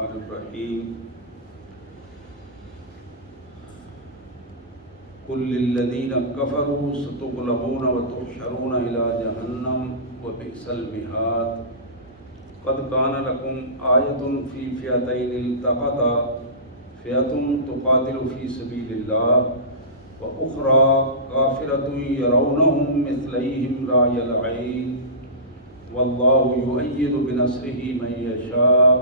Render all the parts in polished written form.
الرحمن الرحیم قل للذین کفروا ستغلبون وتحشرون الی جہنم وبئس المہاد قد کان لکم آیۃ فی فئتین التقطا فئۃ تقاتل فی سبیل اللہ وأخرى كافرة يرونهم مثليهم رأي العين والله يؤيد بنصره من يشاء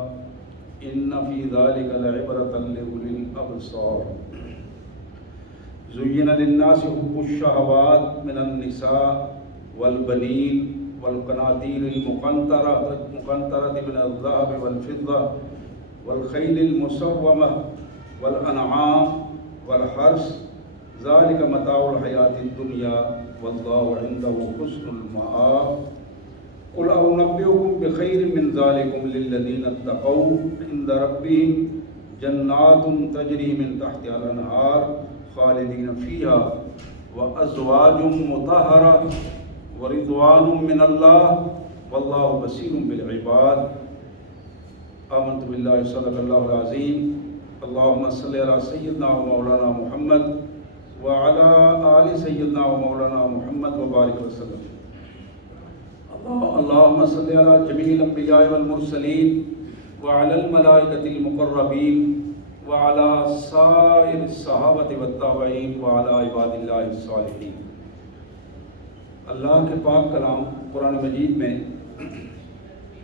إن في ذلك لعبرة لأولي الأبصار زين للناس حب الشهوات من النساء والبنين والقناطير المقنطرة من الذهب والفضة والخيل المسومة والأنعام والحرث ذالک متاع الحیات الدنیا واللہ عندہ حسن المآب قل انبئکم بخیر من ذالکم للذین اتقوا عند ربہم جنات تجری من تحتها الانہار خالدین فیہا وازواج مطہرہ ورضوان من اللہ واللہ بصیر بالعباد آمنت باللہ صدق اللہ العظیم اللہم صلی علی سیدنا و مولانا محمد وعلى آل سيدنا ومولانا محمد وبارك وسلم اللهم صل على جميع الأنبياء والمرسلين وعلى الملائكة المقربين وعلى سائر الصحابة والتابعين وعلى عباد الله الصالحين۔ اللہ کے پاک کلام قرآن مجید میں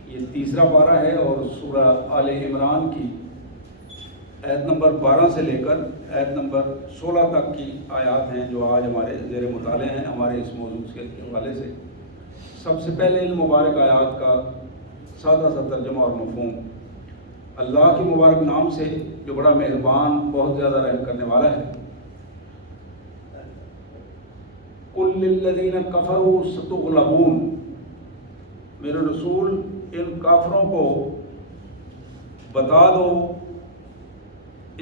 یہ تیسرا پارہ ہے اور سورہ آل عمران کی آیت نمبر 12 سے لے کر آیت نمبر 16 تک کی آیات ہیں جو آج ہمارے زیر مطالعہ ہیں ہمارے اس موضوع کے حوالے سے۔ سب سے پہلے ان مبارک آیات کا سادہ سا ترجمہ اور مفہوم۔ اللہ کے مبارک نام سے جو بڑا مہربان بہت زیادہ رحم کرنے والا ہے۔ قل للذین کفروا ستغلبون، میرے رسول ان کافروں کو بتا دو،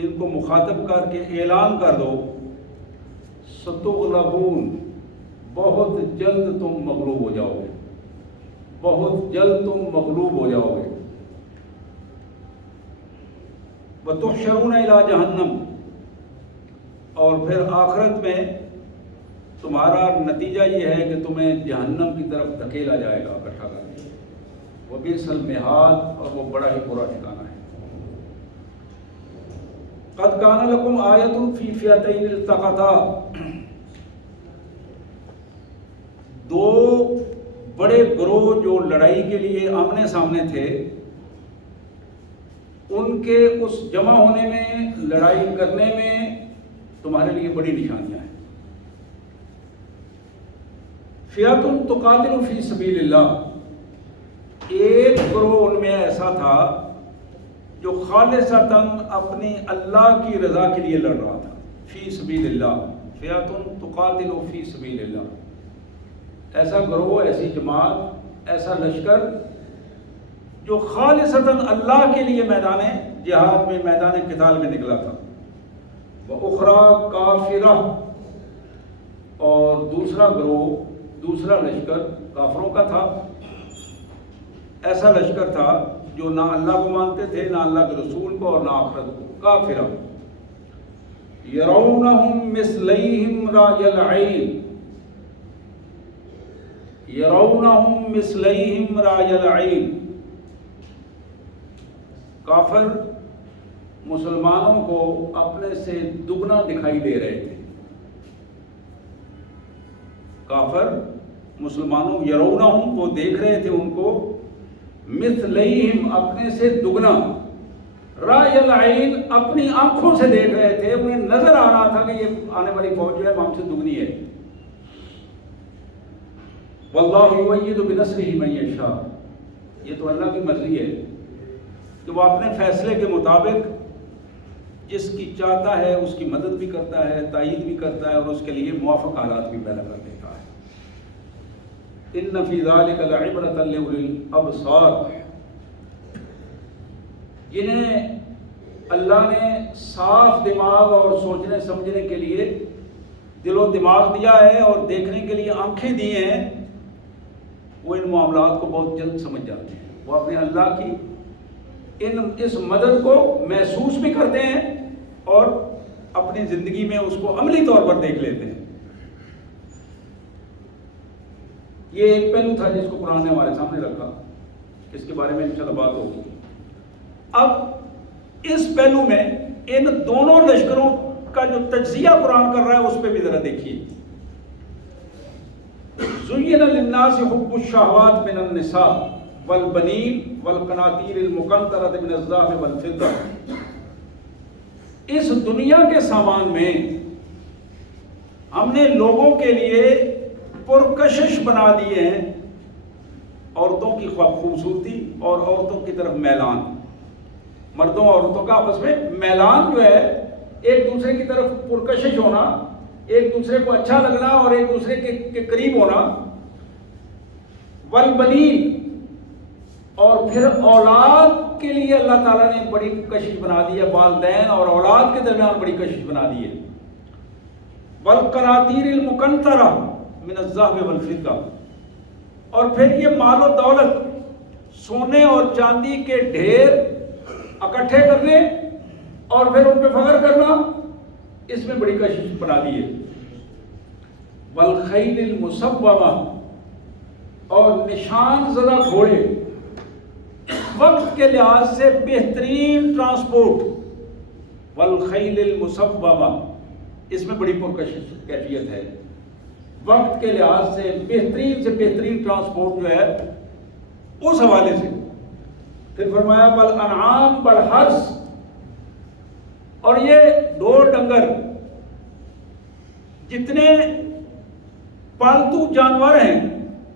ان کو مخاطب کر کے اعلان کر دو، ستغلبون، بہت جلد تم مغلوب ہو جاؤ گے، بہت جلد تم مغلوب ہو جاؤ گے۔ وتحشرون الی جہنم، اور پھر آخرت میں تمہارا نتیجہ یہ ہے کہ تمہیں جہنم کی طرف دھکیلا جائے گا اکٹھا کر کے۔ وبئس المہاد، اور وہ بڑا ہی برا ٹھکانہ ہے۔ قد کان لکم آیۃ فی فئتین التقطا، دو بڑے گروہ جو لڑائی کے لیے آمنے سامنے تھے، ان کے اس جمع ہونے میں، لڑائی کرنے میں تمہارے لیے بڑی نشانیاں ہیں۔ فئۃ تقاتل فی سبیل اللہ، ایک گروہ ان میں ایسا تھا جو خالصتاً اپنی اللہ کی رضا کے لیے لڑ رہا تھا۔ فی سبیل اللہ، فئۃ تقاتل فی سبیل اللہ، ایسا گروہ، ایسی جماعت، ایسا لشکر جو خالصتاً اللہ کے لیے میدان جہاد میں، میدان قتال میں نکلا تھا۔ وأخرى کافرہ، اور دوسرا گروہ، دوسرا لشکر کافروں کا تھا، ایسا لشکر تھا جو نہ اللہ کو مانتے تھے، نہ اللہ کے رسول کو، اور نہ آخرت کو۔ کافرہ، یرونہم مثلیہم رأی العین، یرونہم مثلیہم رأی العین، کافر مسلمانوں کو اپنے سے دگنا دکھائی دے رہے تھے۔ کافر مسلمانوں، یرونہم، وہ دیکھ رہے تھے ان کو، مثلیہم، اپنے سے دگنا، رأی العین، اپنی آنکھوں سے دیکھ رہے تھے، انہیں نظر آ رہا تھا کہ یہ آنے والی فوج جو ہے ہم سے دگنی ہے۔ واللہ یؤید بنصرہ من یشاء، یہ تو اللہ کی مرضی ہے کہ وہ اپنے فیصلے کے مطابق جس کی چاہتا ہے اس کی مدد بھی کرتا ہے، تائید بھی کرتا ہے، اور اس کے لیے موافق حالات بھی پیدا کر دیتا ہے۔ ان فی ذلک لعبرۃ لأولی الابصار، جنہیں اللہ نے صاف دماغ اور سوچنے سمجھنے کے لیے دل و دماغ دیا ہے اور دیکھنے کے لیے آنکھیں دی ہیں، وہ ان معاملات کو بہت جلد سمجھ جاتے ہیں۔ وہ اپنے اللہ کی اس مدد کو محسوس بھی کرتے ہیں اور اپنی زندگی میں اس کو عملی طور پر دیکھ لیتے ہیں۔ یہ ایک پہلو تھا جس کو قرآن نے ہمارے سامنے رکھا، اس کے بارے میں انشاءاللہ بات ہوگی۔ اب اس پہلو میں ان دونوں لشکروں کا جو تجزیہ قرآن کر رہا ہے اس پہ بھی ذرا دیکھیے۔ زُيِّنَ لِلنَّاسِ حُبُّ الشَّهَوَاتِ مِنَ النِّسَاءِ وَالْبَنِينَ وَالْقَنَاطِيرِ الْمُقَنطَرَةِ مِنَ الذَّهَبِ وَالْفِضَّةِ، اس دنیا کے سامان میں ہم نے لوگوں کے لیے پرکشش بنا دیے ہیں، عورتوں کی خوبصورتی اور عورتوں کی طرف میلان، مردوں اور عورتوں کا آپس میں میلان جو ہے، ایک دوسرے کی طرف پرکشش ہونا، ایک دوسرے کو اچھا لگنا اور ایک دوسرے کے قریب ہونا۔ والبنین، اور پھر اولاد کے لیے اللہ تعالیٰ نے بڑی کشش بنا دی ہے، والدین اور اولاد کے درمیان بڑی کشش بنا دی ہے۔ والقناطیر المقنطرہ من الذهب والفضہ، اور پھر یہ مال و دولت، سونے اور چاندی کے ڈھیر اکٹھے کرنے اور پھر ان پہ فخر کرنا، اس میں بڑی کشش بنا دی ہے۔ والخیل المسومہ، اور نشان زدہ گھوڑے، وقت کے لحاظ سے بہترین ٹرانسپورٹ۔ والخیل المسومہ، اس میں بڑی پرکشش کیفیت ہے، وقت کے لحاظ سے بہترین ٹرانسپورٹ جو ہے اس حوالے سے۔ پھر فرمایا والانعام والحرث، اور یہ ڈور ڈنگر، جتنے پالتو جانور ہیں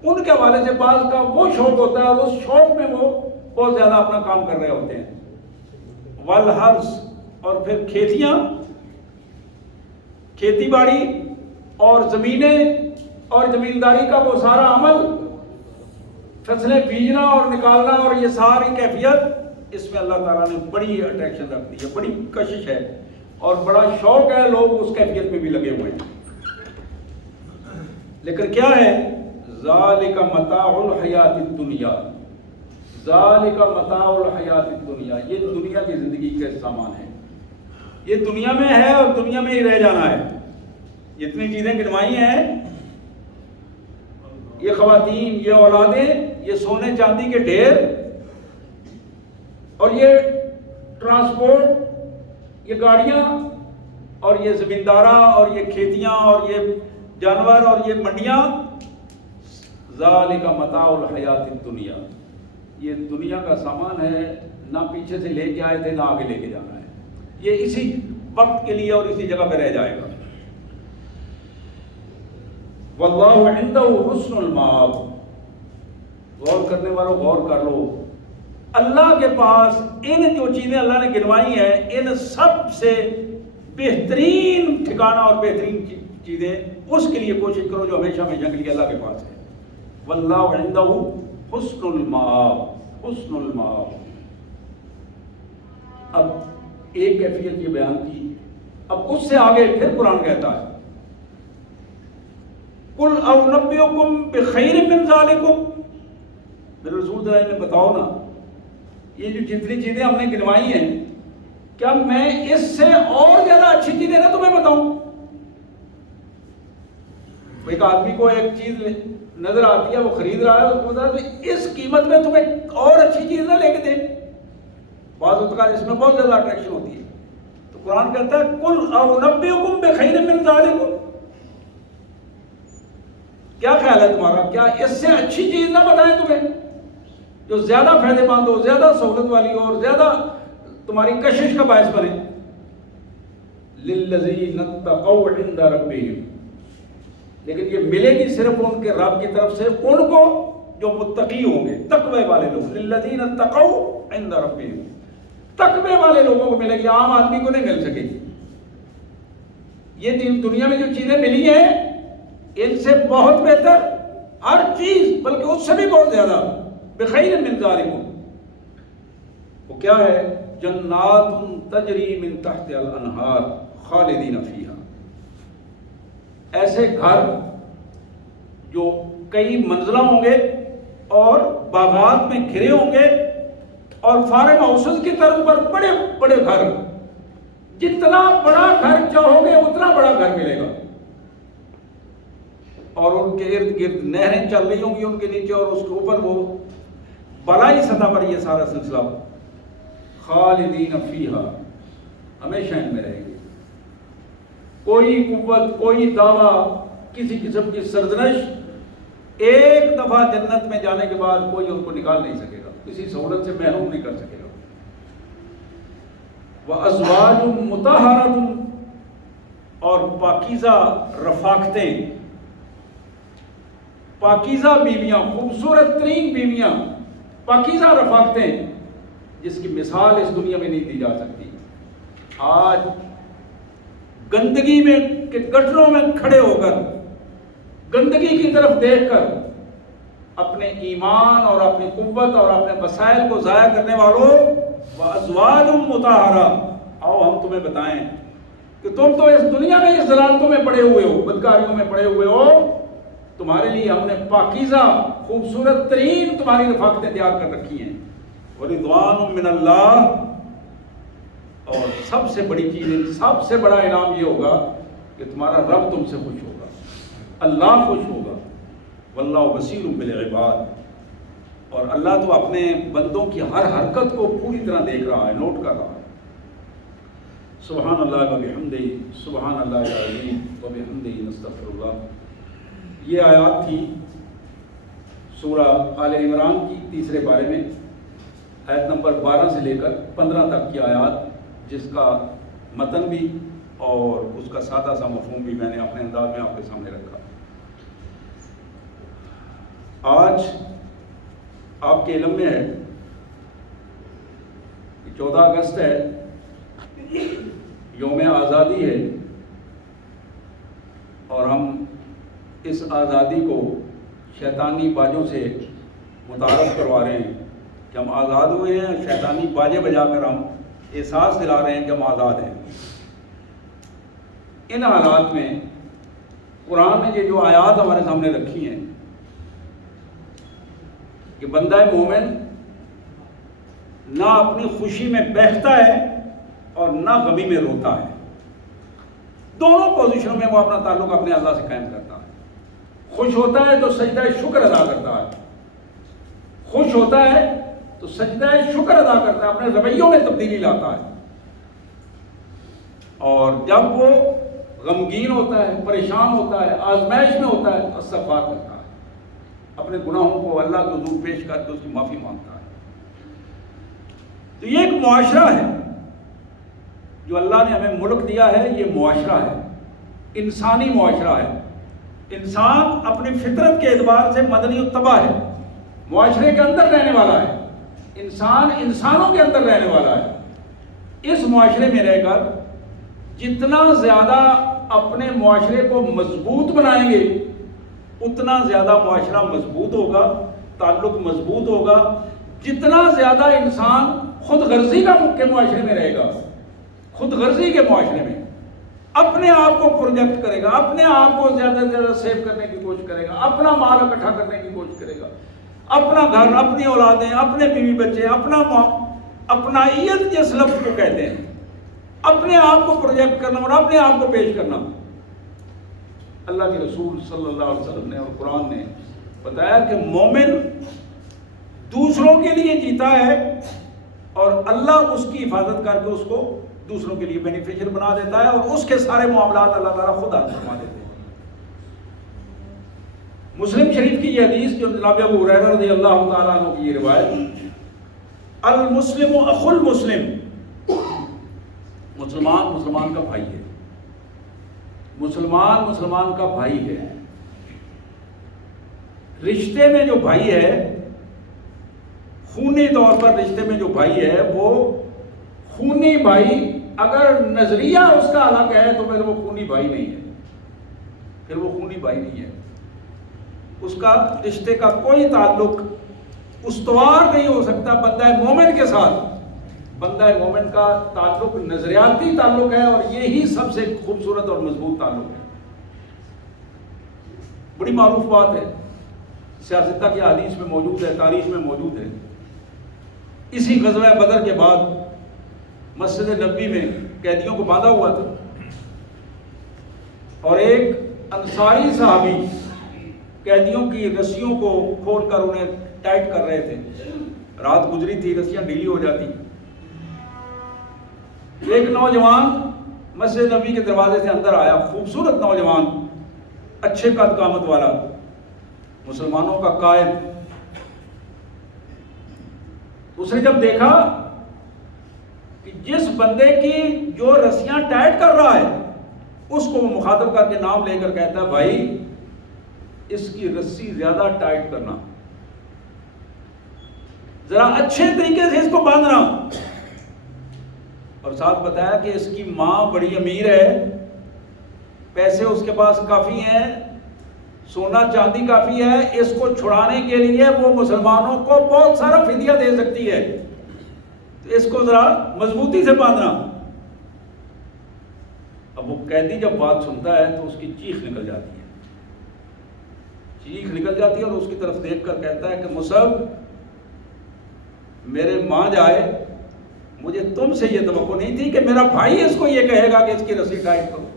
ان کے حوالے سے بعض کا وہ شوق ہوتا ہے اور اس شوق میں وہ بہت زیادہ اپنا کام کر رہے ہوتے ہیں۔ والحرث، اور پھر کھیتیاں، کھیتی باڑی اور زمینیں اور زمینداری کا وہ سارا عمل، فصلیں بیجنا اور نکالنا، اور یہ ساری کیفیت، اس میں اللہ تعالیٰ نے بڑی اٹریکشن رکھ دی ہے، بڑی کشش ہے اور بڑا شوق ہے، لوگ اس کیفیت میں بھی لگے ہوئے ہیں۔ لیکن کیا ہے؟ ذالک متاع الحیات الدنیا، ذالک متاع الحیات الدنیا، یہ دنیا کی زندگی کے سامان ہے، یہ دنیا میں ہے اور دنیا میں ہی رہ جانا ہے۔ جتنی چیزیں گنوائی ہیں، یہ خواتین، یہ اولادیں، یہ سونے چاندی کے ڈھیر اور یہ ٹرانسپورٹ، یہ گاڑیاں اور یہ زمیندارہ اور یہ کھیتیاں اور یہ جانور اور یہ منڈیاں، ذالک متاع الحیات الدنیا، یہ دنیا کا سامان ہے، نہ پیچھے سے لے کے آئے تھے نہ آگے لے کے جانا ہے، یہ اسی وقت کے لیے اور اسی جگہ پہ رہ جائے گا۔ واللہ عندہ حسن المآب، غور کرنے والوں غور کر لو، اللہ کے پاس ان جو چیزیں اللہ نے گنوائی ہیں، ان سب سے بہترین ٹھکانہ اور بہترین چیزیں اس کے لیے کوشش کرو جو ہمیشہ ہمیشہ کے لیے اللہ کے پاس ہے۔ واللہ عندہ حسن المآب، حسن المآب۔ اب ایک کیفیت یہ بیان کی، اب اس سے آگے پھر قرآن کہتا ہے قل اونبئکم بخیر من ذالکم، میرے رسول صلی اللہ علیہ وسلم بتاؤ نا، یہ جو جتنی چیزیں ہم نے گنوائی ہیں، کیا میں اس سے اور زیادہ اچھی چیزیں نہ تمہیں بتاؤں؟ ایک آدمی کو ایک چیز نظر آتی ہے، وہ خرید رہا ہے، اس کو بتا کہ اس قیمت میں تمہیں اور اچھی چیز نہ لے کے دے، بعض اوقات اس میں بہت زیادہ اٹریکشن ہوتی ہے، تو قرآن کہتا ہے قل اونبئکم بخیر من ذالکم، کیا خیال ہے تمہارا، کیا اس سے اچھی چیز نہ بتائیں تمہیں جو زیادہ فائدہ مند ہو، زیادہ سہولت والی ہو اور زیادہ تمہاری کشش کا باعث بنے؟ للذین اتقوا عند ربہم، لیکن یہ ملے گی صرف ان کے رب کی طرف سے ان کو جو متقی ہوں گے، تقوی والے لوگ۔ للذین اتقوا عند ربہم، تقوی والے لوگوں کو ملے گی، عام آدمی کو نہیں مل سکے گی۔ یہ دنیا میں جو چیزیں ملی ہیں ان سے بہت بہتر ہر چیز، بلکہ اس سے بھی بہت زیادہ، بخیر من ذالکم، وہ کیا ہے؟ جنات تجری من تحت الانہار خالدین فیہا، ایسے گھر جو کئی منزلہ ہوں گے اور باغات میں گھرے ہوں گے اور فارم ہاؤسز کی طرف پر بڑے بڑے گھر، جتنا بڑا گھر چاہو گے اتنا بڑا گھر ملے گا، اور ان کے ارد گرد نہریں چل رہی ہوں گی ان کے نیچے، اور اس کے اوپر وہ بالائی سطح پر یہ سارا سلسلہ خالدین فیہا، ہمیشہ ان میں رہیں گے۔ کوئی قوت، کوئی دعویٰ، کسی قسم کی سرزنش ایک دفعہ جنت میں جانے کے بعد کوئی ان کو نکال نہیں سکے گا، کسی سہولت سے محروم نہیں کر سکے گا۔ وَأَزْوَاجٌ مُطَہَّرَةٌ، اور پاکیزہ رفاقتیں، پاکیزہ بیویاں، خوبصورت ترین بیویاں، پاکیزہ رفاقتیں، جس کی مثال اس دنیا میں نہیں دی جا سکتی۔ آج گندگی میں کے گٹروں میں کھڑے ہو کر، گندگی کی طرف دیکھ کر اپنے ایمان اور اپنی قوت اور اپنے وسائل کو ضائع کرنے والوں، وَأَزْوَاجٌ مُطَہَّرَةٌ، آؤ ہم تمہیں بتائیں کہ تم تو اس دنیا میں اس ضلالتوں میں پڑے ہوئے ہو، بدکاریوں میں پڑے ہوئے ہو، تمہارے لیے ہم نے پاکیزہ خوبصورت ترین تمہاری رفاقتیں تیار کر رکھی ہیں۔ وَرِضْوَانٌ مِّنَ اللَّهِ، اور سب سے بڑی چیز، سب سے بڑا انعام یہ ہوگا کہ تمہارا رب تم سے خوش ہوگا، اللہ خوش ہوگا۔ واللہ بصیر بالعباد، اور اللہ تو اپنے بندوں کی ہر حرکت کو پوری طرح دیکھ رہا ہے، نوٹ کر رہا ہے۔ سبحان اللہ وبحمدہ، سبحان اللہ العظیم وبحمدہ، نستغفر اللہ۔ یہ آیات تھی سورہ آل عمران کی تیسرے بارے میں، آیت نمبر 12 سے لے کر 15 تک کی آیات، جس کا متن بھی اور اس کا سادہ سا مفہوم بھی میں نے اپنے انداز میں آپ کے سامنے رکھا۔ آج آپ کے علم میں ہے کہ 14 اگست ہے، یوم آزادی ہے، اور ہم اس آزادی کو شیطانی باجوں سے متعارف کروا رہے ہیں کہ ہم آزاد ہوئے ہیں، شیطانی باجے بجا کر ہم احساس دلا رہے ہیں کہ ہم آزاد ہیں۔ ان حالات میں قرآن نے یہ جو آیات ہمارے سامنے رکھی ہیں کہ بندہ مومن نہ اپنی خوشی میں بہتا ہے اور نہ غمی میں روتا ہے، دونوں پوزیشنوں میں وہ اپنا تعلق اپنے اللہ سے قائم کرتا ہے۔ خوش ہوتا ہے تو سجدہ شکر ادا کرتا ہے، خوش ہوتا ہے تو سجدہ شکر ادا کرتا ہے، اپنے رویوں میں تبدیلی لاتا ہے، اور جب وہ غمگین ہوتا ہے، پریشان ہوتا ہے، آزمائش میں ہوتا ہے، استغفار کرتا ہے، اپنے گناہوں کو اللہ کے حضور پیش کر کے اس کی معافی مانگتا ہے۔ تو یہ ایک معاشرہ ہے جو اللہ نے ہمیں ملک دیا ہے، یہ معاشرہ ہے، انسانی معاشرہ ہے۔ انسان اپنی فطرت کے اعتبار سے مدنی الطبع ہے، معاشرے کے اندر رہنے والا ہے، انسان انسانوں کے اندر رہنے والا ہے۔ اس معاشرے میں رہ کر جتنا زیادہ اپنے معاشرے کو مضبوط بنائیں گے اتنا زیادہ معاشرہ مضبوط ہوگا، تعلق مضبوط ہوگا۔ جتنا زیادہ انسان خود غرضی کے معاشرے میں رہے گا، خود غرضی کے معاشرے میں اپنے آپ کو پروجیکٹ کرے گا، اپنے آپ کو زیادہ سے زیادہ سیو کرنے کی کوشش کرے گا، اپنا مال اکٹھا کرنے کی کوشش کرے گا، اپنا گھر، اپنی اولادیں، اپنے بیوی بچے، اپنائیت جس لفظ کو کہتے ہیں، اپنے آپ کو پروجیکٹ کرنا اور اپنے آپ کو پیش کرنا۔ اللہ کے رسول صلی اللہ علیہ وسلم نے اور قرآن نے بتایا کہ مومن دوسروں کے لیے جیتا ہے اور اللہ اس کی حفاظت کر کے اس کو دوسروں کے لیے بینیفیشل بنا دیتا ہے، اور اس کے سارے معاملات اللہ تعالیٰ خود حل فرما دیتے ہیں۔ مسلم شریف کی یہ حدیث جو جناب ابو ہریرہ رضی اللہ تعالیٰ عنہ کی یہ روایت، المسلم اخو المسلم، مسلمان مسلمان کا بھائی ہے، مسلمان مسلمان کا بھائی ہے۔ رشتے میں جو بھائی ہے، خونی طور پر رشتے میں جو بھائی ہے، وہ خونی بھائی اگر نظریہ اس کا الگ ہے تو پھر وہ خونی بھائی نہیں ہے، پھر وہ خونی بھائی نہیں ہے، اس کا رشتے کا کوئی تعلق استوار نہیں ہو سکتا بندہ مومن کے ساتھ۔ بندہ مومن کا تعلق نظریاتی تعلق ہے، اور یہی سب سے خوبصورت اور مضبوط تعلق ہے۔ بڑی معروف بات ہے، سیاستہ کی حدیث میں موجود ہے، تاریخ میں موجود ہے اسی غزوہ بدر کے بعد مسجد نبوی میں قیدیوں کو باندھا ہوا تھا، اور ایک انصاری صحابی قیدیوں کی رسیوں کو کھول کر انہیں ٹائٹ کر رہے تھے۔ رات گزری تھی، رسیاں ڈھیلی ہو جاتی۔ ایک نوجوان مسجد نبوی کے دروازے سے اندر آیا، خوبصورت نوجوان، اچھے قد قامت والا، مسلمانوں کا قائد۔ اس نے جب دیکھا کہ جس بندے کی جو رسیاں ٹائٹ کر رہا ہے، اس کو وہ مخاطب کر کے نام لے کر کہتا ہے، بھائی اس کی رسی زیادہ ٹائٹ کرنا، ذرا اچھے طریقے سے اس کو باندھنا۔ اور ساتھ بتایا کہ اس کی ماں بڑی امیر ہے، پیسے اس کے پاس کافی ہیں، سونا چاندی کافی ہے، اس کو چھڑانے کے لیے وہ مسلمانوں کو بہت سارا فدیہ دے سکتی ہے، تو اس کو ذرا مضبوطی سے باندھنا۔ اب وہ قیدی جب بات سنتا ہے تو اس کی چیخ نکل جاتی ہے، چیخ نکل جاتی ہے، اور اس کی طرف دیکھ کر کہتا ہے کہ مصعب، میرے ماں جائے، مجھے تم سے یہ توقع نہیں تھی کہ میرا بھائی اس کو یہ کہے گا کہ اس کی رسی ٹائٹ کرو۔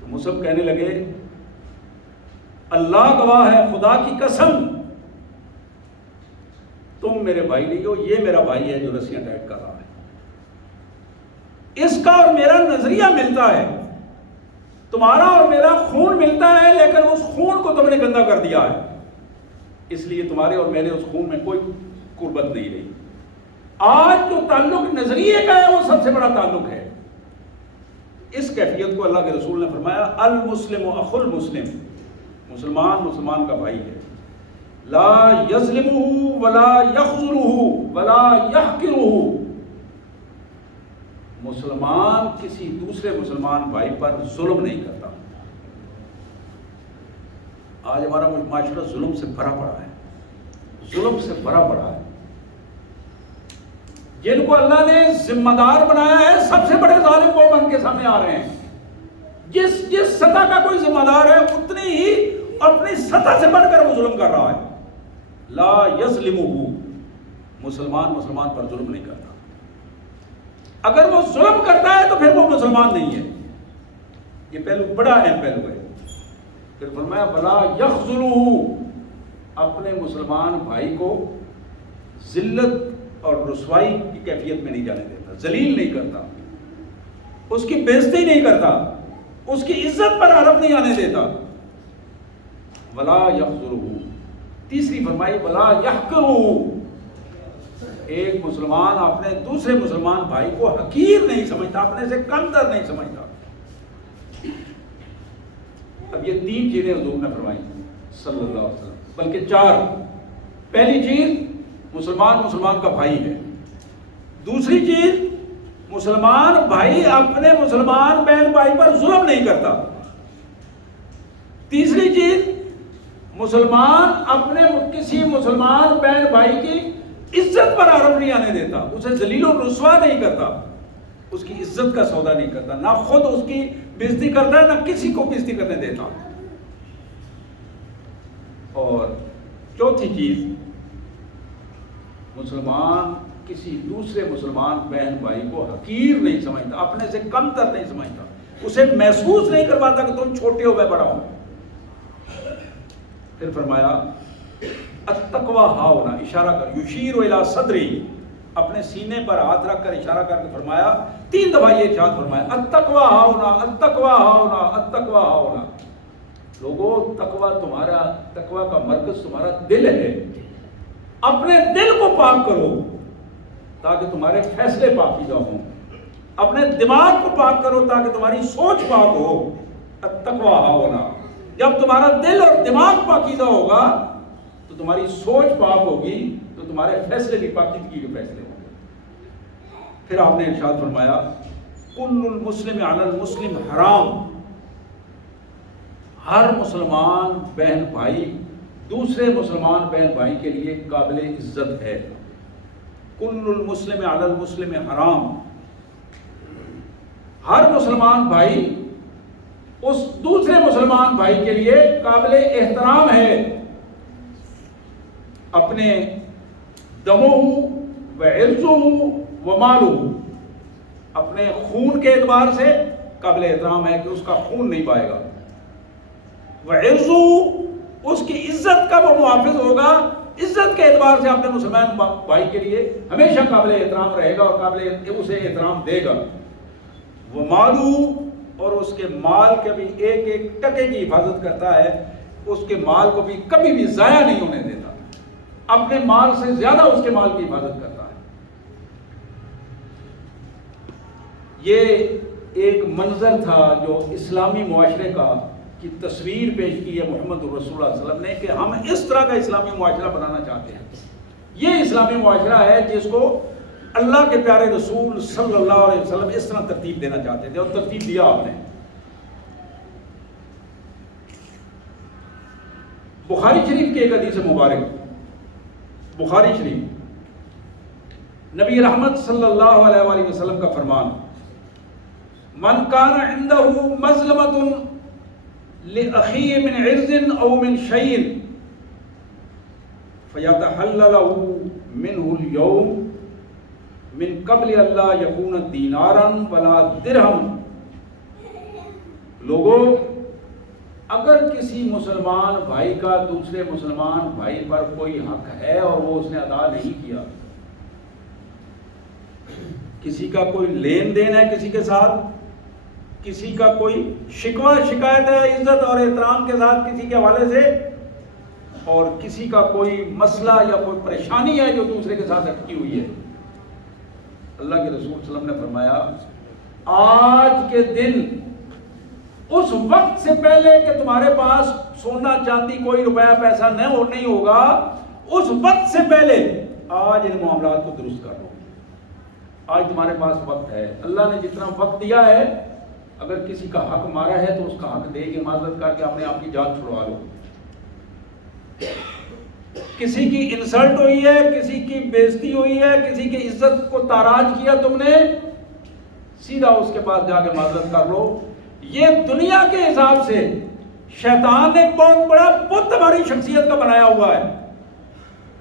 تو مصعب کہنے لگے، اللہ گواہ ہے، خدا کی قسم، تم میرے بھائی نہیں ہو، یہ میرا بھائی ہے جو رسیاں ٹائٹ کر رہا ہے۔ اس کا اور میرا نظریہ ملتا ہے، تمہارا اور میرا خون ملتا ہے، لیکن اس خون کو تم نے گندا کر دیا ہے، اس لیے تمہارے اور میرے اس خون میں کوئی قربت نہیں رہی۔ آج جو تعلق نظریے کا ہے وہ سب سے بڑا تعلق ہے۔ اس کیفیت کو اللہ کے رسول نے فرمایا، المسلم اخو المسلم، مسلمان مسلمان کا بھائی ہے، لا یظلمہ ولا یخذلہ ولا یحقرہ، مسلمان کسی دوسرے مسلمان بھائی پر ظلم نہیں کرتا۔ آج ہمارا معاشرہ ظلم سے بھرا پڑا ہے، ظلم سے بھرا پڑا ہے۔ جن کو اللہ نے ذمہ دار بنایا ہے، سب سے بڑے ظالم وہ بن کے سامنے آ رہے ہیں۔ جس سطح کا کوئی ذمہ دار ہے، اتنی ہی اپنی سطح سے بڑھ کر وہ ظلم کر رہا ہے۔ لا یظلمہ، مسلمان مسلمان پر ظلم نہیں کرتا۔ اگر وہ ظلم کرتا ہے تو پھر وہ مسلمان نہیں ہے۔ یہ پہلو بڑا اہم پہلو ہے۔ پھر فرمایا بلا یخذلہ، اپنے مسلمان بھائی کو ذلت اور رسوائی کی کیفیت میں نہیں جانے دیتا، ذلیل نہیں کرتا، اس کی بےزتی نہیں کرتا، اس کی عزت پر حرف نہیں آنے دیتا۔ ولا یخذلہ، تیسری فرمائی ولا یحقرہ، ایک مسلمان اپنے دوسرے مسلمان بھائی کو حقیر نہیں سمجھتا، اپنے سے کمتر نہیں سمجھتا۔ اب یہ تین چیزیں حضور نے فرمائی صلی اللہ علیہ وسلم، بلکہ چار۔ پہلی چیز، مسلمان مسلمان کا بھائی ہے۔ دوسری چیز، مسلمان بھائی اپنے مسلمان بہن بھائی پر ظلم نہیں کرتا۔ تیسری چیز، مسلمان اپنے کسی مسلمان بہن بھائی کی عزت پر حرف نہیں آنے دیتا، اسے ذلیل و رسوا نہیں کرتا، اس کی عزت کا سودا نہیں کرتا، نہ خود اس کی بےزتی کرتا ہے، نہ کسی کو بےزتی کرنے دیتا۔ اور چوتھی چیز، مسلمان کسی دوسرے مسلمان بہن بھائی کو حقیر نہیں سمجھتا، اپنے سے کمتر نہیں سمجھتا، اسے محسوس نہیں کرواتا کہ تم چھوٹے ہو میں بڑا ہوں۔ پھر فرمایا التقویٰ ہاؤنا، اشارہ کر، یشیر الی صدری، اپنے سینے پر ہاتھ رکھ کر اشارہ کر کے فرمایا، 3 دفعہ یہ ارشاد فرمایا، التقویٰ ہاؤنا التقویٰ ہاؤنا التقویٰ ہاؤنا۔ لوگوں، تقویٰ تمہارا، تقویٰ کا مرکز تمہارا دل ہے، اپنے دل کو پاک کرو تاکہ تمہارے فیصلے پاکیزہ ہوں، اپنے دماغ کو پاک کرو تاکہ تمہاری سوچ پاک ہو۔ التقویٰ ہاؤنا، جب تمہارا دل اور دماغ پاکیزہ ہوگا تو تمہاری سوچ پاک ہوگی، تو تمہارے فیصلے بھی پاکیزگی کے فیصلے ہوں گے۔ پھر آپ نے ارشاد فرمایا کل المسلم علی المسلم حرام، ہر مسلمان بہن بھائی دوسرے مسلمان بہن بھائی کے لیے قابل عزت ہے۔ کل المسلم علی المسلم حرام، ہر مسلمان بھائی اس دوسرے مسلمان بھائی کے لیے قابل احترام ہے۔ اپنے دمہ وعرضہ ومالہ، اپنے خون کے اعتبار سے قابل احترام ہے کہ اس کا خون نہیں بہائے گا، وعرضہ، اس کی عزت کا وہ محافظ ہوگا، عزت کے اعتبار سے اپنے مسلمان بھائی کے لیے ہمیشہ قابل احترام رہے گا اور قابل اسے احترام دے گا، ومالہ، اور اس کے مال کے بھی ایک ایک ٹکے کی حفاظت کرتا ہے، اس کے مال کو بھی کبھی بھی ضائع نہیں ہونے دیتا، اپنے مال سے زیادہ اس کے مال کی حفاظت کرتا ہے۔ یہ ایک منظر تھا جو اسلامی معاشرے کا کی تصویر پیش کی ہے محمد رسول اللہ صلی اللہ علیہ وسلم نے کہ ہم اس طرح کا اسلامی معاشرہ بنانا چاہتے ہیں۔ یہ اسلامی معاشرہ ہے جس کو اللہ کے پیارے رسول صلی اللہ علیہ وسلم اس طرح ترتیب دینا چاہتے تھے اور ترتیب دیا آپ نے۔ بخاری شریف کی ایک حدیث مبارک، بخاری شریف، نبی رحمت صلی اللہ علیہ وآلہ وسلم کا فرمان، من کان عنده مظلمة لأخیہ من عرض او من شیء فیتحلل منه اليوم من قبل اللہ یکون دینارا ولا درہم۔ لوگوں، اگر کسی مسلمان بھائی کا دوسرے مسلمان بھائی پر کوئی حق ہے اور وہ اس نے ادا نہیں کیا، کسی کا کوئی لین دین ہے کسی کے ساتھ، کسی کا کوئی شکوہ شکایت ہے عزت اور احترام کے ساتھ کسی کے حوالے سے، اور کسی کا کوئی مسئلہ یا کوئی پریشانی ہے جو دوسرے کے ساتھ اٹکی ہوئی ہے، اللہ کے رسول صلی اللہ علیہ وسلم نے فرمایا آج کے دن اس وقت سے پہلے کہ تمہارے پاس سونا چاندی کوئی روپیہ پیسہ نہیں ہوگا، اس وقت سے پہلے آج ان معاملات کو درست کر لو۔ آج تمہارے پاس وقت ہے، اللہ نے جتنا وقت دیا ہے، اگر کسی کا حق مارا ہے تو اس کا حق دے کے معذرت کر کے اپنے آپ کی جان چھڑوا لو۔ کسی کی انسلٹ ہوئی ہے، کسی کی بےزتی ہوئی ہے، کسی کی عزت کو تاراج کیا تم نے، سیدھا اس کے پاس جا کے معذرت کر لو۔ یہ دنیا کے حساب سے شیطان نے بہت بڑا بت ہماری شخصیت کا بنایا ہوا ہے۔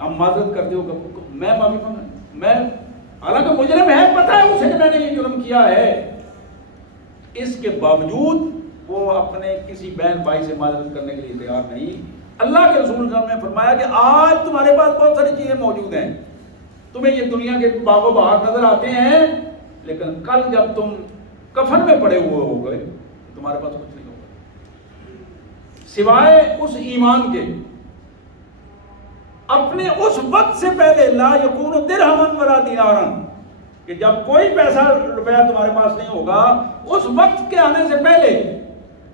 ہم معذرت کرتے ہو کہ میں معافی مانگا، میں حالانکہ مجرم ہے، پتہ ہے اسے کہ میں نے یہ جرم کیا ہے، اس کے باوجود وہ اپنے کسی بہن بھائی سے معذرت کرنے کے لیے تیار نہیں۔ اللہ کے رسول صلی اللہ علیہ وسلم نے فرمایا کہ آج تمہارے پاس بہت ساری چیزیں موجود ہیں، تمہیں یہ دنیا کے باغ و بہار نظر آتے ہیں، لیکن کل جب تم کفن میں پڑے ہوئے ہو گئے تمہارے پاس کچھ نہیں ہوگا سوائے اس ایمان کے۔ اپنے اس وقت سے پہلے لا یکون درہما ولا دینارا، کہ جب کوئی پیسہ روپیہ تمہارے پاس نہیں ہوگا، اس وقت کے آنے سے پہلے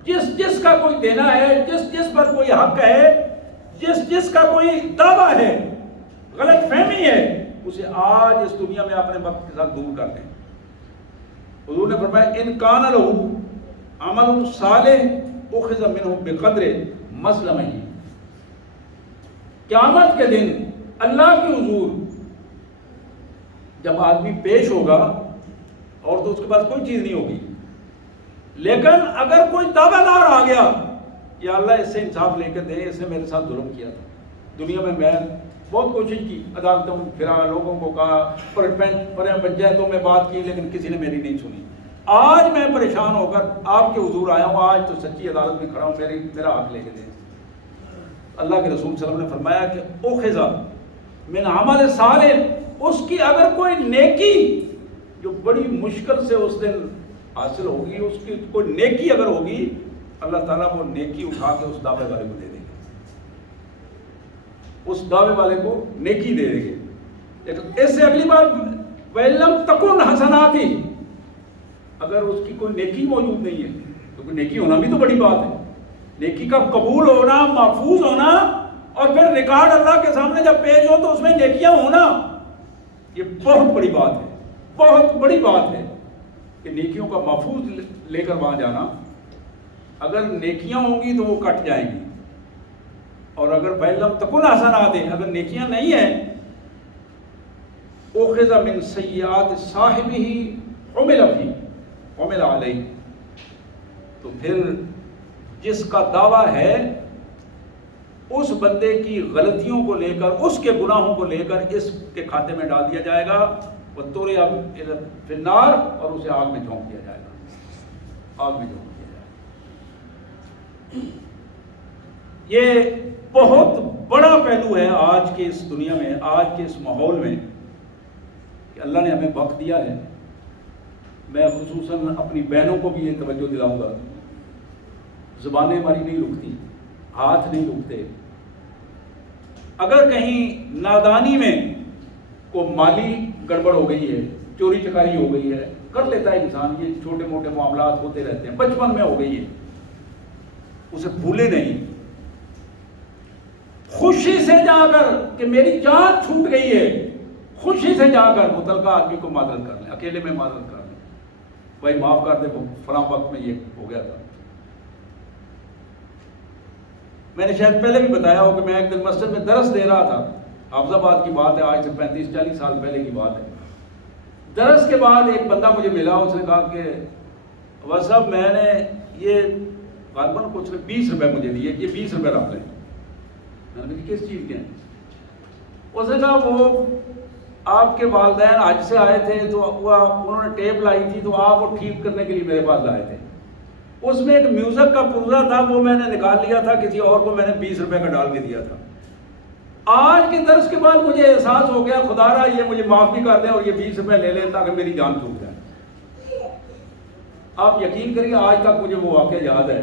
جس کا کوئی دینا ہے، جس پر کوئی حق ہے، جس کا کوئی دعویٰ ہے، غلط فہمی ہے، اسے آج اس دنیا میں اپنے وقت کے ساتھ دور کر دیں۔ حضور نے فرمایا ان کان لہ عمل صالح اخذ منہ بقدر مظلمہ۔ قیامت کے دن اللہ کے حضور جب آدمی پیش ہوگا اور تو اس کے پاس کوئی چیز نہیں ہوگی، لیکن اگر کوئی دعویٰ دار آ گیا یا اللہ اس سے انصاف لے کر دے، اس نے میرے ساتھ ظلم کیا تھا، دنیا میں بہت کوشش کی، عدالتوں میں پھرا، لوگوں کو کہا، پنچایتوں میں بات کی، لیکن کسی نے میری نہیں سنی۔ آج میں پریشان ہو کر آپ کے حضور آیا ہوں، آج تو سچی عدالت میں کھڑا ہوں، میرا حق لے کے دیں۔ اللہ کے رسول صلی اللہ علیہ وسلم نے فرمایا کہ اخذ من عمل صالح، اس کی اگر کوئی نیکی جو بڑی مشکل سے اس دن حاصل ہوگی، اس کی کوئی نیکی اگر ہوگی، اللہ تعالیٰ وہ نیکی اٹھا کے اس دعوے والے کو دے دیں گے، اس دعوے والے کو نیکی دے دیں گے۔ لیکن اس سے اگلی بات وَإِلَّمْ تَكُنْ حَسَنَاتِهِ، اگر اس کی کوئی نیکی موجود نہیں ہے، تو کوئی نیکی ہونا بھی تو بڑی بات ہے، نیکی کا قبول ہونا، محفوظ ہونا، اور پھر ریکارڈ اللہ کے سامنے جب پیش ہو تو اس میں نیکیاں ہونا، یہ بہت بڑی بات ہے، بہت بڑی بات ہے کہ نیکیوں کا محفوظ لے کر وہاں جانا۔ اگر نیکیاں ہوں گی تو وہ کٹ جائیں گی، اور اگر وَإِلَّمْ تَكُنْ حَسَنَاتِهِ، اگر نیکیاں نہیں ہیں، اُخِذَ مِنْ سَيِّئَاتِ صَاحِبِهِ عُمِلَ عَلَيْهِ، تو پھر جس کا دعویٰ ہے اس بندے کی غلطیوں کو لے کر، اس کے گناہوں کو لے کر اس کے کھاتے میں ڈال دیا جائے گا، وَتُرِیَ فِی النَّارِ، اور اسے آگ میں جھونک دیا جائے گا، آگ میں جھونک دیا جائے گا۔ یہ بہت بڑا پہلو ہے آج کے اس دنیا میں، آج کے اس ماحول میں، کہ اللہ نے ہمیں وقت دیا ہے۔ میں خصوصاً اپنی بہنوں کو بھی یہ توجہ دلاؤں گا، زبانیں ہماری نہیں رکتی، ہاتھ نہیں رکتے۔ اگر کہیں نادانی میں کوئی مالی گڑبڑ ہو گئی ہے، چوری چکاری ہو گئی ہے، کر لیتا ہے انسان، یہ چھوٹے موٹے معاملات ہوتے رہتے ہیں، بچپن میں ہو گئی ہے، اسے بھولے نہیں۔ خوشی سے جا کر کہ میری جان چھوٹ گئی ہے، خوشی سے جا کر متعلقہ آدمی کو معذرت کر لیں، اکیلے میں معذرت کر لیں، بھائی معاف کر دے، فلاں وقت میں یہ ہو گیا تھا۔ میں نے شاید پہلے بھی بتایا ہو کہ میں ایک دن مسجد میں درس دے رہا تھا، حافظ آباد کی بات ہے، آج سے 35-40 سال پہلے کی بات ہے۔ درس کے بعد ایک بندہ مجھے ملا، اس نے کہا کہ عوض صاحب میں نے یہ غالباً کچھ 20 روپے مجھے دیے، یہ 20 روپے رکھ لیں۔ میں نے کہا کس چیز کے ہیں؟ اس نے کہا وہ آپ کے والدین حج سے آئے تھے تو انہوں نے ٹیپ لائی تھی تو آپ وہ ٹھیک کرنے کے لیے میرے پاس لائے تھے، اس میں ایک میوزک کا پرزہ تھا، وہ میں نے نکال لیا تھا، کسی اور کو میں نے 20 روپے کا ڈال کے دیا تھا۔ آج کے درس کے بعد مجھے احساس ہو گیا خدا را یہ مجھے معاف بھی کر دیں اور یہ 20 روپے لے لیں تاکہ میری جان چھوٹ جائے۔ آپ یقین کریے آج تک مجھے وہ واقعہ یاد ہے،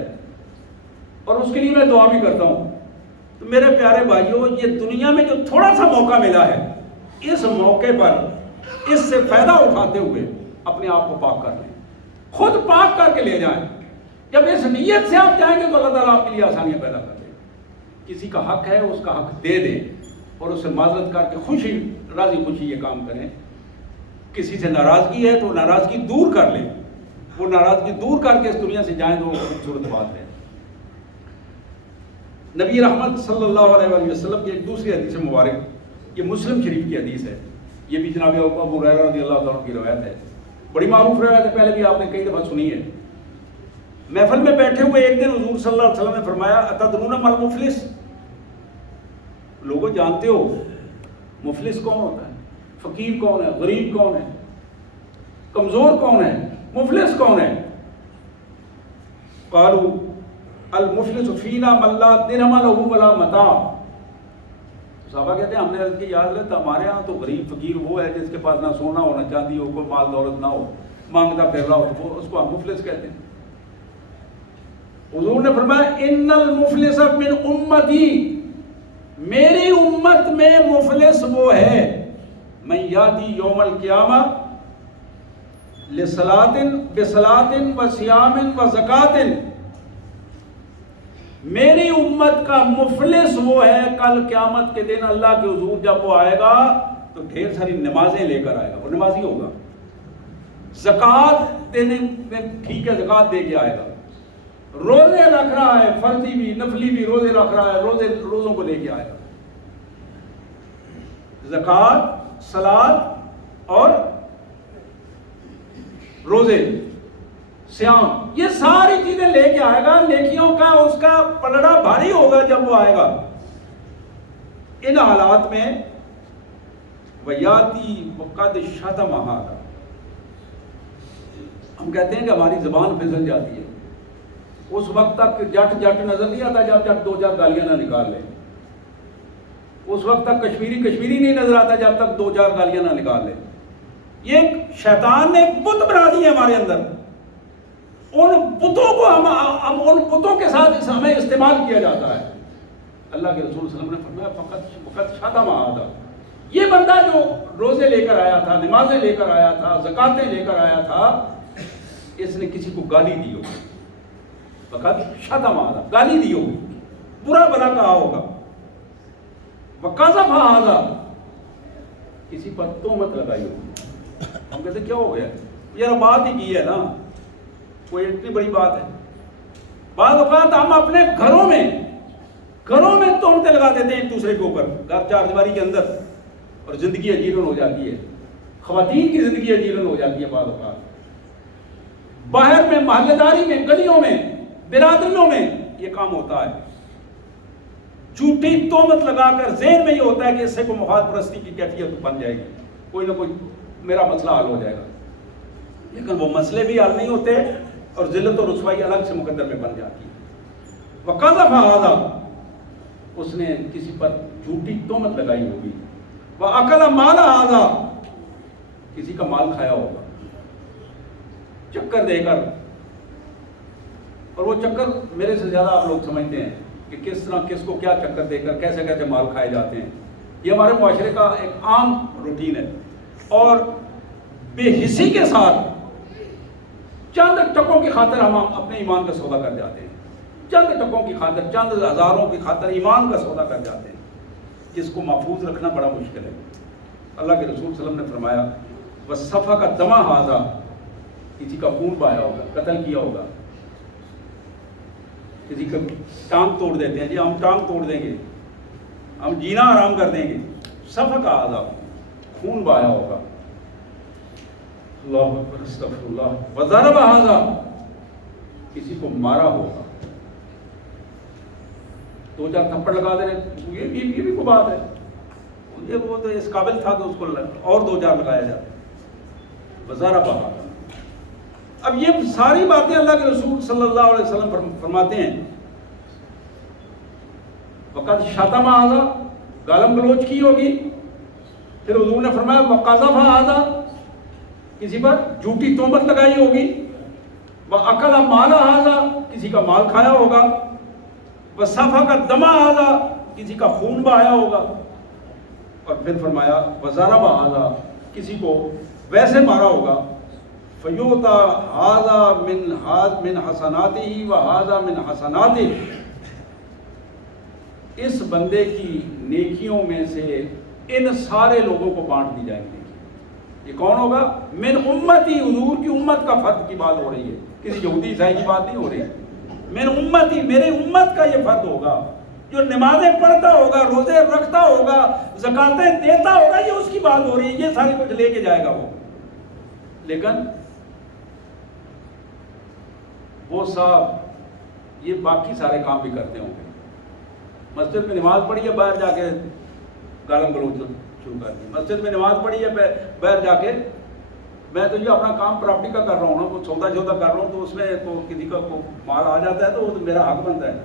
اور اس کے لیے میں دعا بھی کرتا ہوں۔ تو میرے پیارے بھائیوں، یہ دنیا میں جو تھوڑا سا موقع ملا ہے، اس موقع پر اس سے فائدہ اٹھاتے ہوئے اپنے آپ کو پاک کر لیں، خود پاک کر کے لے جائیں۔ جب اس نیت سے آپ جائیں گے تو اللہ تعالیٰ آپ کے لیے آسانیاں پیدا کر دے گا۔ کسی کا حق ہے اس کا حق دے دیں اور اسے معذرت کر کے خوشی راضی خوشی یہ کام کریں۔ کسی سے ناراضگی ہے تو ناراضگی دور کر لیں، وہ ناراضگی دور کر کے اس دنیا سے جائیں تو وہ خوبصورت بات ہے۔ نبی رحمت صلی اللہ علیہ وآلہ وسلم کی ایک دوسری حدیث مبارک، یہ مسلم شریف کی حدیث ہے، یہ بھی جناب ابو ہریرہ رضی اللہ تعالیٰ کی روایت ہے، بڑی معروف روایت ہے، پہلے بھی آپ نے کئی دفعہ سنی ہے۔ محفل میں بیٹھے ہوئے ایک دن حضور صلی اللہ علیہ وسلم نے فرمایا اتدرون ما المفلس، لوگوں جانتے ہو مفلس کون ہوتا ہے؟ فقیر کون ہے؟ غریب کون ہے؟ کمزور کون ہے؟ مفلس کون ہے؟ قالوا المفلس فینا من لا درہم لہ ولا متاع۔ صحابہ کہتے ہیں ہم نے عرض کی یاد رہتا ہمارے ہاں تو غریب فقیر وہ ہے جس کے پاس نہ سونا ہو، نہ چاندی ہو، کوئی مال دولت نہ ہو، مانگتا پھر رہا ہو، وہ اس کو ہم مفلس کہتے ہیں۔ حضور نے فرمایا ان المفلس من امتی، میری امت میں مفلس وہ ہے من یاتی یوم القیامہ بصلاۃ وصیام وزکوٰۃ، میری امت کا مفلس وہ ہے کل قیامت کے دن اللہ کے حضور جب وہ آئے گا تو ڈھیر ساری نمازیں لے کر آئے گا، وہ نمازی ہوگا، زکوٰۃ دینے میں ٹھیک ہے زکوٰۃ دے کے آئے گا، روزے رکھ رہا ہے، فرضی بھی نفلی بھی روزے رکھ رہا ہے، روزوں کو لے کے آئے گا، زکوٰۃ، صلاۃ اور روزے، سیام، یہ ساری چیزیں لے کے آئے گا، نیکیوں کا اس کا پلڑا بھاری ہوگا جب وہ آئے گا۔ ان حالات میں ویاتی وقد شتم ھذا، ہم کہتے ہیں کہ ہماری زبان پھسل جاتی ہے، اس وقت تک جٹ نظر نہیں آتا جب تک 2-4 گالیاں نہ نکال لے، اس وقت تک کشمیری نہیں نظر آتا جب تک 2-4 گالیاں نہ نکال لے۔ یہ شیطان نے بت بنا دیے ہمارے اندر، ان بتوں کو ہم ان بتوں کے ساتھ ہمیں استعمال کیا جاتا ہے۔ اللہ کے رسول صلی اللہ علیہ وسلم نے فرمایا فقط شتم ھذا، یہ بندہ جو روزے لے کر آیا تھا، نمازیں لے کر آیا تھا، زکاتیں لے کر آیا تھا، اس نے کسی کو گالی دی ہوگی، فقط شتم ھذا، گالی دی ہوگی، برا بھلا کہا ہوگا، وقذف ھذا، کسی پر تہمت لگائی ہوگی۔ ہم کہتے کیا ہو گیا یار، بات ہی کی ہے نا، کوئی اتنی بڑی بات ہے؟ بعض اوقات ہم اپنے گھروں میں تہمتیں لگا دیتے ہیں ایک دوسرے کے اوپر، گھر 4 دیواری کے اندر، اور زندگی اجیرن ہو جاتی ہے، خواتین کی زندگی اجیرن ہو جاتی ہے بعض اوقات، باہر میں، محلے داری میں، گلیوں میں، برادریوں میں یہ کام ہوتا ہے۔ جھوٹی تہمت لگا کر ذہن میں یہ ہوتا ہے کہ اس سے کوئی مفاد پرستی کی کیفیت بن جائے گی، کوئی نہ کوئی میرا مسئلہ حل ہو جائے گا، لیکن وہ مسئلے بھی حل نہیں ہوتے اور ذلت و رسوائی الگ سے مقدر میں بن جاتی ہے۔ وَقَذَفَ هَذَا، اس نے کسی پر جھوٹی تہمت لگائی ہوگی، وَأَكَلَ مَالَ هَذَا، کسی کا مال کھایا ہوگا چکر دے کر، اور وہ چکر میرے سے زیادہ آپ لوگ سمجھتے ہیں کہ کس طرح کس کو کیا چکر دے کر کیسے کیسے مال کھائے جاتے ہیں۔ یہ ہمارے معاشرے کا ایک عام روٹین ہے، اور بے حسی کے ساتھ چند ٹکوں کی خاطر ہم اپنے ایمان کا سودا کر جاتے ہیں، چند ٹکوں کی خاطر، چند ہزاروں کی خاطر ایمان کا سودا کر جاتے ہیں، جس کو محفوظ رکھنا بڑا مشکل ہے۔ اللہ کے رسول صلی اللہ علیہ وسلم نے فرمایا وَصَفَكَ دَمَ هَذَا، کسی کا خون بہایا ہوگا، قتل کیا ہوگا، کسی کا ٹانگ توڑ دیتے ہیں، جی ہم ٹانگ توڑ دیں گے، ہم جینا آرام کر دیں گے، صفحہ کا آدھا خون بہایا ہوگا، اللہ اکبر استغفر اللہ، وضرب ہذا، کسی کو مارا ہوگا، دو چار تھپڑ لگا دے رہے، یہ بھی کوئی بات ہے، یہ وہ تو اس قابل تھا کہ اس کو اور دو چار لگایا جاتا، وضرب ہذا۔ اب یہ ساری باتیں اللہ کے رسول صلی اللہ علیہ وسلم فرماتے ہیں، وقت شتم هذا، گالم گلوچ کی ہوگی، پھر حضور نے فرمایا وقذف هذا، کسی پر جھوٹی تہمت لگائی ہوگی، وَأَكَلَ مَالَ هَذَا، کسی کا مال کھایا ہوگا، وَسَفَكَ دَمَ هَذَا، کسی کا خون بہایا ہوگا، اور پھر فرمایا وَضَرَبَ هَذَا، کسی کو ویسے مارا ہوگا، فَيُؤْتَى هَذَا مِنْ حَسَنَاتِهِ وَهَذَا مِنْ حَسَنَاتِهِ، اس بندے کی نیکیوں میں سے ان سارے لوگوں کو بانٹ دی جائیں گی۔ یہ کون ہوگا؟ من امتی، حضور کی امت کا فرد کی بات ہو رہی ہے، کسی یہودی عیسائی کی بات نہیں ہو رہی ہے، من امتی، میرے امت کا یہ فرد ہوگا جو نمازیں پڑھتا ہوگا، روزے رکھتا ہوگا، زکاتیں دیتا ہوگا، یہ اس کی بات ہو رہی ہے، یہ سارے کچھ لے کے جائے گا وہ، لیکن وہ صاحب یہ باقی سارے کام بھی کرتے ہوں گے، مسجد میں نماز پڑھی ہے، باہر جا کے گالم گلوچ شروع کر دی، مسجد میں نماز پڑھی ہے، باہر جا کے میں تو یہ اپنا کام پراپرٹی کا کر رہا ہوں نا، وہ سودا کر رہا ہوں، تو اس میں تو کسی کا مال آ جاتا ہے تو وہ تو میرا حق بنتا ہے۔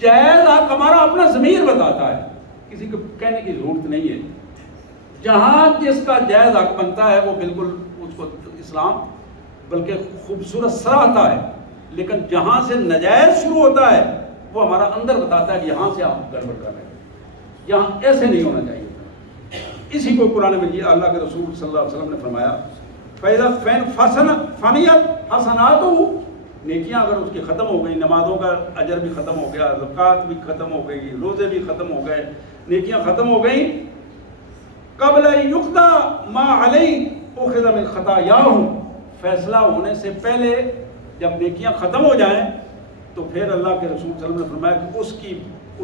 جائز حق ہمارا اپنا ضمیر بتاتا ہے، کسی کو کہنے کی ضرورت نہیں ہے، جہاں جس کا جائز حق بنتا ہے وہ بالکل اس کو اسلام بلکہ خوبصورت سراہتا ہے، لیکن جہاں سے نجائز شروع ہوتا ہے وہ ہمارا اندر بتاتا ہے کہ یہاں سے آپ گڑبڑ کر رہے ہیں، یہاں ایسے نہیں ہونا چاہیے۔ اسی کو قرآن مجید اللہ کے رسول صلی اللہ علیہ وسلم نے فرمایا فَإِذَا فَنِيَتْ حَسَنَاتُهُ، نیکیاں اگر اس کی ختم ہو گئی، نمازوں کا اجر بھی ختم ہو گیا، زکوٰۃ بھی ختم ہو گئی، روزے بھی ختم ہو گئے، نیکیاں ختم ہو گئیں، قبل يُقْضَى مَا عَلَيْهِ أُخِذَ مِنْ خَطَايَاهُمْ، فیصلہ ہونے سے پہلے جب نیکیاں ختم ہو جائیں تو پھر اللہ کے رسول صلی اللہ علیہ وسلم نے فرمایا کہ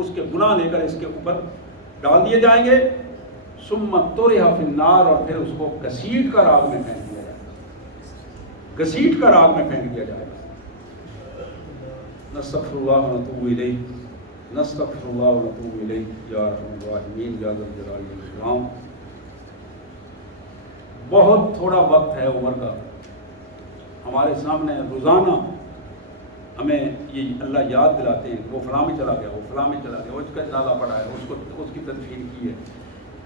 اس کے گناہ لے کر اس کے اوپر ڈال دیے جائیں گے، ثم طرح فی النار، اور پھر اس کو گھسیٹ کر آگ میں پھینک دیا جائے گا، گھسیٹ کر آگ میں پھینک دیا جائے گا۔ نستغفر اللہ ونتوب الیہ، نستغفر اللہ ونتوب الیہ، یا ارحم الراحمین، یا ذا الجلال والاکرام۔ بہت تھوڑا وقت ہے عمر کا، ہمارے سامنے روزانہ ہمیں یہ اللہ یاد دلاتے ہیں کہ وہ فلاں میں چلا گیا، وہ فلاں میں چلا گیا، وہ اس کا جنازہ پڑھا ہے، اس کی تدفین کی ہے،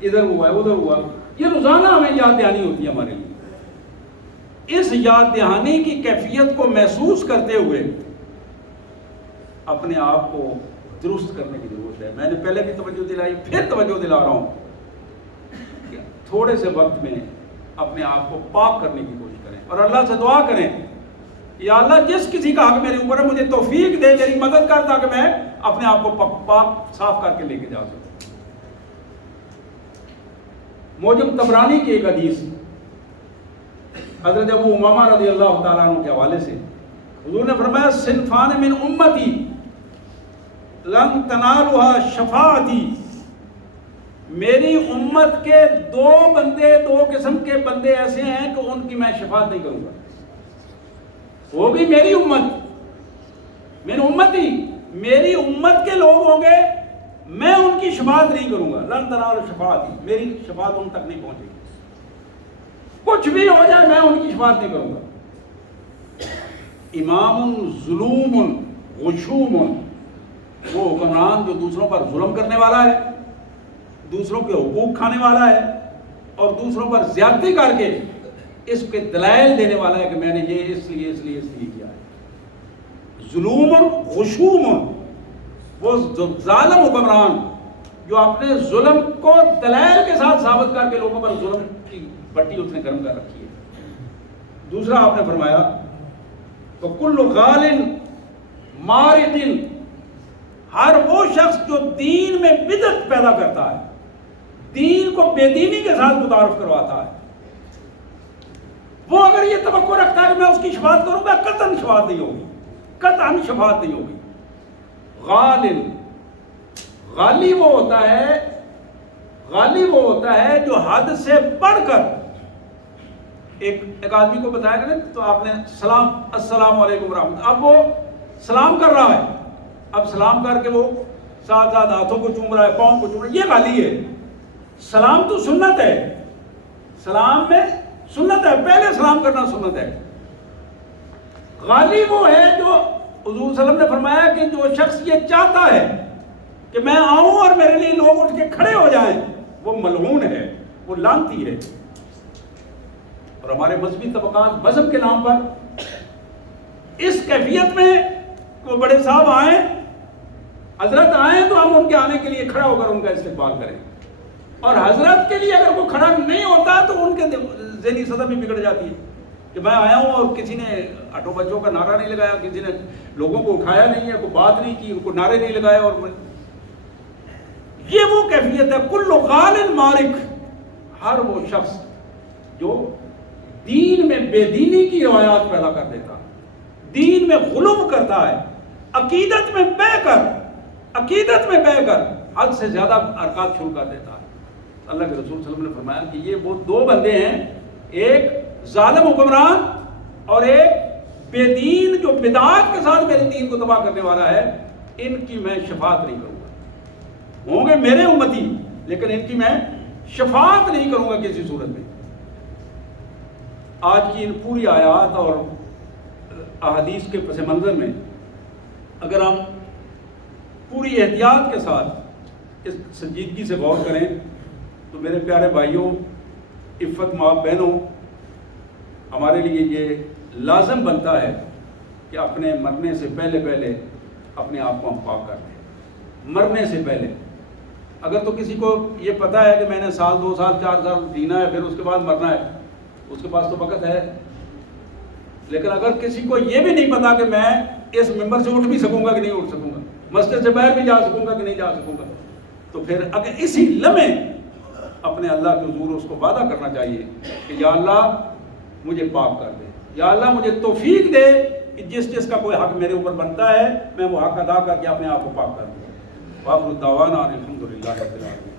ادھر ہوا ہے، ادھر ہوا، یہ روزانہ ہمیں یاد دہانی ہوتی ہے ہمارے لیے۔ اس یاد دہانی کی کیفیت کو محسوس کرتے ہوئے اپنے آپ کو درست کرنے کی ضرورت ہے۔ میں نے پہلے بھی توجہ دلائی، پھر توجہ دلا رہا ہوں کہ تھوڑے سے وقت میں اپنے آپ کو پاک کرنے کی کوشش کریں اور اللہ سے دعا کریں، یا اللہ جس کسی کا حق میرے اوپر ہے مجھے توفیق دے، میری مدد کر تاکہ میں اپنے آپ کو پاک صاف کر کے لے کے جا سکوں۔ موجم طبرانی کی ایک حدیث حضرت ابو امامہ رضی اللہ تعالیٰ عنہ کے حوالے سے حضور نے فرمایا صنفان من امتی لن تنالها شفاعتی، میری امت کے دو قسم کے بندے ایسے ہیں کہ ان کی میں شفاعت نہیں کروں گا۔ ہوگی میری امت، من امتی میری امت کے لوگ ہوں گے، میں ان کی شفاعت نہیں کروں گا، لن تنالوا شفاعتی، میری شفاعت ان تک نہیں پہنچے گی، کچھ بھی ہو جائے میں ان کی شفاعت نہیں کروں گا۔ امام ظلوم غشوم، وہ حکمران جو دوسروں پر ظلم کرنے والا ہے، دوسروں کے حقوق کھانے والا ہے اور دوسروں پر زیادتی کر کے اس کے دلائل دینے والا ہے کہ میں نے یہ اس لیے کیا ہے۔ ظلوم غشوم، وہ ظالم حکمران جو اپنے ظلم کو دلائل کے ساتھ ثابت کر کے لوگوں پر ظلم کی بٹی اس نے گرم کر رکھی ہے۔ دوسرا آپ نے فرمایا وَكُلُّ غَالٍ مَارِقٍ، ہر وہ شخص جو دین میں بدعت پیدا کرتا ہے، دین کو بے دینی کے ساتھ متعارف کرواتا ہے، وہ اگر یہ توقع رکھتا ہے کہ میں اس کی شفاعت کروں گا، قطعاً شفاعت نہیں ہوگی، قطعاً شفاعت نہیں ہوگی۔ غالٍ، غالی وہ ہوتا ہے جو حد سے بڑھ کر ایک آدمی کو بتایا گیا تو آپ نے السلام علیکم ورحمۃ، اب وہ سلام کر رہا ہے، اب سلام کر کے وہ ساتھ ساتھ ہاتھوں کو چوم رہا ہے، پاؤں کو چوم رہا ہے، یہ غالی ہے۔ سلام تو سنت ہے، سلام میں سنت ہے، پہلے سلام کرنا سنت ہے۔ غالی وہ ہے جو حضور صلی اللہ علیہ وسلم نے فرمایا کہ جو شخص یہ چاہتا ہے کہ میں آؤں اور میرے لیے لوگ اٹھ کے کھڑے ہو جائیں، وہ ملعون ہے، وہ لعنتی ہے۔ اور ہمارے مذہبی طبقات مذہب کے نام پر اس کیفیت میں وہ بڑے صاحب آئیں، حضرت آئیں تو ہم ان کے آنے کے لیے کھڑا ہو کر ان کا استقبال کریں، اور حضرت کے لیے اگر وہ کھڑا نہیں ہوتا تو ان کے ذہنی سطح بھی بگڑ جاتی ہے کہ میں آیا ہوں اور کسی نے آٹو بچوں کا نعرہ نہیں لگایا، کسی نے لوگوں کو اٹھایا نہیں ہے، کوئی بات نہیں کی، کوئی نعرے نہیں لگائے، اور یہ وہ کیفیت ہے۔ کل غال مارک، ہر وہ شخص جو دین میں بے دینی کی روایات پیدا کر دیتا، دین میں غلو کرتا ہے، عقیدت میں بہ کر حد سے زیادہ حرکات شروع کر دیتا ہے۔ اللہ کے رسول صلی اللہ علیہ وسلم نے فرمایا کہ یہ وہ دو بندے ہیں، ایک ظالم حکمران اور ایک بے دین جو بدعات کے ساتھ میرے دین کو تباہ کرنے والا ہے، ان کی میں شفاعت نہیں کروں گا۔ ہوں گے میرے امتی لیکن ان کی میں شفاعت نہیں کروں گا کسی صورت میں۔ آج کی ان پوری آیات اور احادیث کے پس منظر میں اگر ہم پوری احتیاط کے ساتھ اس سنجیدگی سے غور کریں تو میرے پیارے بھائیوں، عفت مآب بہنوں، ہمارے لیے یہ لازم بنتا ہے کہ اپنے مرنے سے پہلے اپنے آپ کو ہم پاک کر دیں۔ مرنے سے پہلے اگر تو کسی کو یہ پتا ہے کہ میں نے سال 2 سال 4 سال جینا ہے پھر اس کے بعد مرنا ہے، اس کے پاس تو وقت ہے، لیکن اگر کسی کو یہ بھی نہیں پتا کہ میں اس ممبر سے اٹھ بھی سکوں گا کہ نہیں اٹھ سکوں گا، مسجد سے باہر بھی جا سکوں گا کہ نہیں جا سکوں گا، تو پھر اگر اسی لمحے اپنے اللہ کے حضور اس کو وعدہ کرنا چاہیے کہ یا اللہ مجھے پاک کر دے، یا اللہ مجھے توفیق دے کہ جس کا کوئی حق میرے اوپر بنتا ہے میں وہ حق ادا کر کے اپنے آپ کو پاک کر دوں۔ وآخر دعوانا الحمدللہ رب العالمین۔